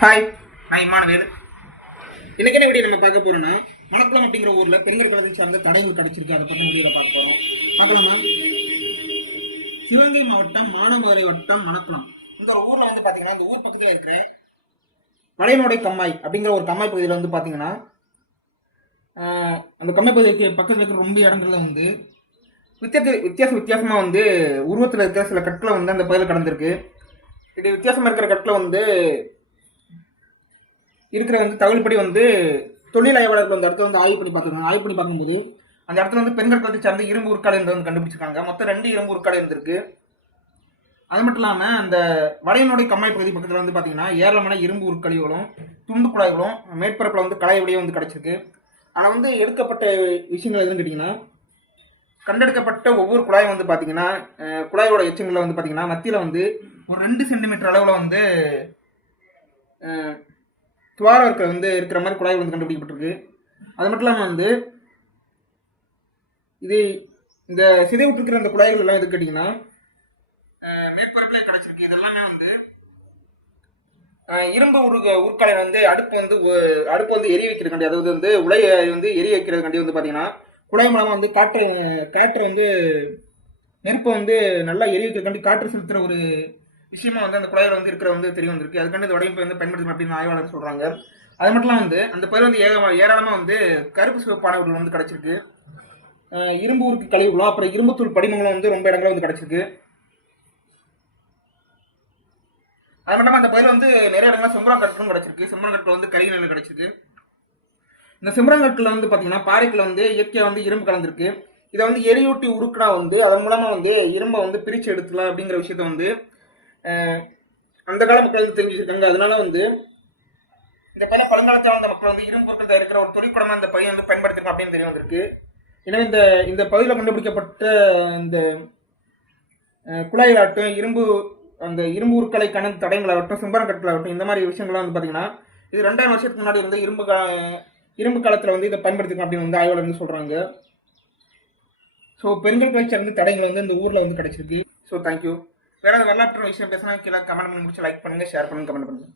Hi, நான் Emmanuel. இன்னைக்கு என்ன வீடியோ நம்ம பார்க்க போறோம்னா, மணக்குளம் அப்படிங்கிற ஊர்ல பெருங்கற்களத்தை சார்ந்த தடயங்கள் கிடைச்சிருக்கு. அதை பற்றி வீடியோல பார்க்க போறோம். பார்க்கலாமா? சிவகங்கை மாவட்டம் மானாமதுரை வட்டம் மணக்குளம். இந்த ஒரு ஊர்ல வந்து பாத்தீங்கன்னா, இந்த ஊர் பக்கத்துல இருக்கிற வளையனோடை கம்மாய் அப்படிங்கிற ஒரு கம்மாய் பகுதியில் வந்து பாத்தீங்கன்னா, அந்த கம்மாய் பகுதிக்கு பக்கத்தில் இருக்கிற ரொம்ப இடங்கள்ல வந்து வித்தியாசமா வந்து உருவத்தில் இருக்கிற சில கற்களை வந்து அந்த பகுதியில் கடந்திருக்கு. இது வித்தியாசமா இருக்கிற கற்களை வந்து இருக்கிற வந்து தகவல்படி வந்து தொழில் ஆய்வாளர்கள் அந்த இடத்துல வந்து ஆய்வு பண்ணி பார்த்துருக்காங்க. ஆய்வு பண்ணி பார்க்கும்போது அந்த இடத்துல வந்து பெண்கள் சார்ந்த இரும்பு உருக்காலை வந்து கண்டுபிடிச்சிருக்காங்க. மொத்தம் 2 இரும்பு உருக்காலை இருந்திருக்கு. அது மட்டும் இல்லாமல் அந்த வளையனோடை கம்மாய் பகுதி பக்கத்தில் வந்து பார்த்தீங்கன்னா ஏராளமான இரும்பு உருக்கழிவுகளும் துண்டு குழாய்களும் மேற்பரப்பில் வந்து கலை வழியே வந்து கிடைச்சிருக்கு. ஆனால் வந்து எடுக்கப்பட்ட விஷயங்கள் எதுன்னு கேட்டிங்கன்னா, கண்டெடுக்கப்பட்ட ஒவ்வொரு குழாயும் வந்து பார்த்தீங்கன்னா குழாயோட எச்சங்களில் வந்து பார்த்தீங்கன்னா மத்தியில் வந்து ஒரு 2 சென்டிமீட்டர் அளவில் வந்து துவாரம் இருக்கிற மாதிரி குழாய் வந்து கண்டுபிடிக்கப்பட்டிருக்கு. அது மட்டும் இல்லாமல் வந்து இது இந்த சிதைவுற்றிருக்கிற அந்த குழாய்கள் எல்லாம் எது கேட்டிங்கன்னா மேற்பரப்பிலே கிடைச்சிருக்கு. இதெல்லாமே வந்து இரும்பு உருக்காலை வந்து அடுப்பு வந்து எரிய வைக்கிறதுக்காண்டி, அதாவது வந்து உலையை வந்து எரிய வைக்கிறதுக்காண்டி வந்து பார்த்தீங்கன்னா குழாய் மூலமாக வந்து காற்றை வந்து நெருப்பை வந்து நல்லா எரிய வைக்கிறதுக்காண்டி காற்று செலுத்துகிற ஒரு விஷயமா வந்து அந்த குழாயில் வந்து இருக்கிற வந்து தெரிய வந்திருக்கு. அதுக்காண்டி வடிவமைப்பு வந்து பயன்படுத்தணும் அப்படின்னு ஆய்வாளர் சொல்றாங்க. அது மட்டும் இல்லாமல் வந்து அந்த பயிர் வந்து ஏராளமாக வந்து கருப்பு சிவப்பான உடல் வந்து கிடைச்சிருக்கு. இரும்பு உருக்கு கழிவுகளும் அப்புறம் இரும்புத்தூள் படிமங்களும் வந்து ரொம்ப இடங்களும் வந்து கிடைச்சிருக்கு. அது மட்டும் இல்லாமல் அந்த பயிர் வந்து நிறைய இடங்கள் செம்பராங்கற்களும் கிடைச்சிருக்கு. செம்பராங்கற்கள் வந்து கரிக நிலையில் கிடைச்சிருக்கு. இந்த செம்பராங்கற்கள் வந்து பார்த்தீங்கன்னா பாறைக்குள்ள வந்து இயற்கையாக வந்து இரும்பு கலந்துருக்கு. இதை வந்து எரியூட்டி உருக்குனா வந்து அதன் மூலமா வந்து இரும்பை வந்து பிரித்து எடுத்துக்கலாம் அப்படிங்கிற விஷயத்த வந்து அந்த கால மக்கள் வந்து தெரிஞ்சு வச்சிருக்காங்க. அதனால வந்து இந்த பழங்காலத்தில் வந்த மக்கள் வந்து இரும்பு பொருட்கள் தயாரிக்கிற ஒரு தொழிற்கூடமா இந்த பயிர் வந்து பயன்படுத்திருக்கோம் அப்படின்னு தெரிய வந்திருக்கு. எனவே இந்த பகுதியில் கண்டுபிடிக்கப்பட்ட இந்த குழாய்களாகட்டும் அந்த இரும்பு உருக்களை கணக்கு தடயங்களாகட்டும் செம்பராங்கற்களாகட்டும் இந்த மாதிரி விஷயங்கள்லாம் வந்து பார்த்தீங்கன்னா இது 2000 வருஷத்துக்கு முன்னாடி வந்து இரும்பு காலத்தில் வந்து இதை பயன்படுத்திருக்கோம் அப்படின்னு வந்து ஆய்வாளர் வந்து சொல்றாங்க. ஸோ பெருங்கற்களை சார்ந்த தடயங்கள் வந்து இந்த ஊரில் வந்து கிடைச்சிருக்கு. So thank you. வேற வரலாற்று விஷயம் பேசினா கீழே கமெண்ட் பண்ணி முடிச்சு லைக் பண்ணுங்க, ஷேர் பண்ணுங்க, கமெண்ட் பண்ணுங்க.